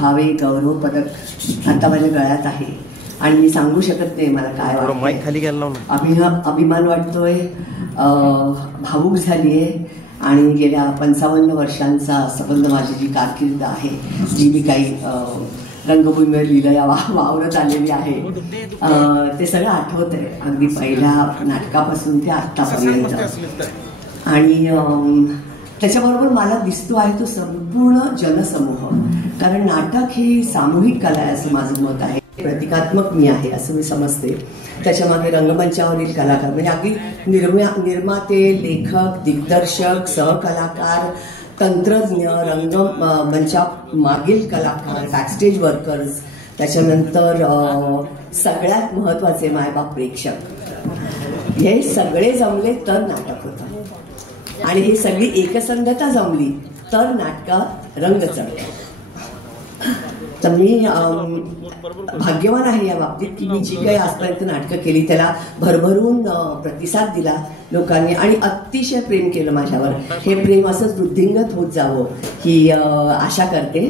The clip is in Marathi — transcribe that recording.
भावे गौरव पदक आता माझ्या गळ्यात आहे आणि मी सांगू शकत नाही मला काय वाटतं. अभिमान वाटतोय, भावूक झालीये आणि गेल्या 55 वर्षांचा संबंध माझी जी कारकीर्द आहे, जी मी काही रंगभूमीवर लिहिलं वावरत आलेली आहे, ते सगळं आठवत आहे अगदी पहिल्या नाटकापासून ते आत्तापर्यंत. आणि त्याच्याबरोबर मला दिसतो आहे तो संपूर्ण जनसमूह, कारण नाटक ही सामूहिक कला आहे असं माझं मत आहे. प्रतिकात्मक मी आहे असं मी समजते. त्याच्यामागे रंगमंचावरील कलाकार म्हणजे अगदी निर्माते, लेखक, दिग्दर्शक, सहकलाकार, तंत्रज्ञ, रंगमंचा मागील कलाकार, बॅकस्टेज वर्कर्स, त्याच्यानंतर सगळ्यात महत्वाचे मायबाप प्रेक्षक, हे सगळे जमले तर नाटक होतं. आणि ही सगळी एकसंधता जमली तर नाटकात रंग चढला. तर मी भाग्यवान आहे या बाबतीत की मी जी काही आजपर्यंत नाटकं केली त्याला भरभरून प्रतिसाद दिला लोकांनी आणि अतिशय प्रेम केलं माझ्यावर. हे प्रेम असंच वृद्धिंगत होत जावं ही आशा करते.